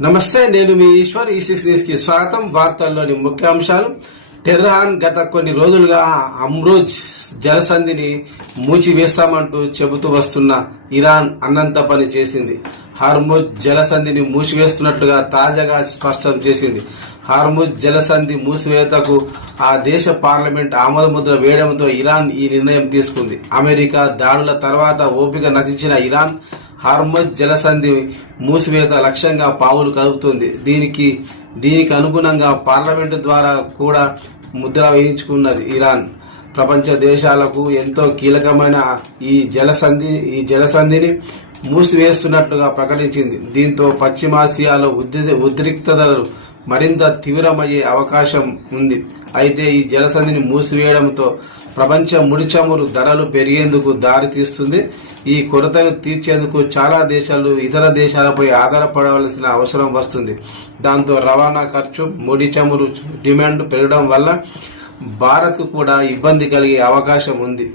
నమస్తే నేను మీ ఈశ్వర్ ఈ సిక్స్ న్యూస్కి స్వాగతం. వార్తల్లోని ముఖ్యాంశాలు. టెర్రహాన్ గత కొన్ని రోజులుగా అమ్రోజ్ జలసంధిని మూచివేస్తామంటూ చెబుతూ వస్తున్న ఇరాన్ అన్నంత పని చేసింది. హార్ముజ్ జలసంధిని మూసివేస్తున్నట్లుగా తాజాగా స్పష్టం చేసింది. హార్ముజ్ జలసంధి మూసివేతకు ఆ దేశ పార్లమెంట్ ఆమోదముద్ర వేయడంతో ఇరాన్ ఈ నిర్ణయం తీసుకుంది. అమెరికా దాడుల తర్వాత ఓపిక నశించిన ఇరాన్ హార్మజ్ జలసంధి మూసివేత లక్ష్యంగా పావులు కదుపుతుంది. దీనికి దీనికి అనుగుణంగా పార్లమెంటు ద్వారా కూడా ముద్ర వేయించుకున్నది ఇరాన్. ప్రపంచ దేశాలకు ఎంతో కీలకమైన ఈ జలసంధి ఈ జలసంధిని మూసివేస్తున్నట్లుగా ప్రకటించింది. దీంతో పశ్చిమాసియాలో ఉద్రి- ఉద్రిక్తతలు మరింత తీవ్రమయ్యే అవకాశం ఉంది. అయితే ఈ జలసంధిని మూసివేయడంతో ప్రపంచ ముడిచమురు ధరలు పెరిగేందుకు దారి తీస్తుంది. ఈ కొరతను తీర్చేందుకు చాలా దేశాలు ఇతర దేశాలపై ఆధారపడవలసిన అవసరం వస్తుంది. దాంతో రవాణా ఖర్చు ముడి చమురు డిమాండ్ పెరగడం వల్ల భారత్కు కూడా ఇబ్బంది కలిగే అవకాశం ఉంది.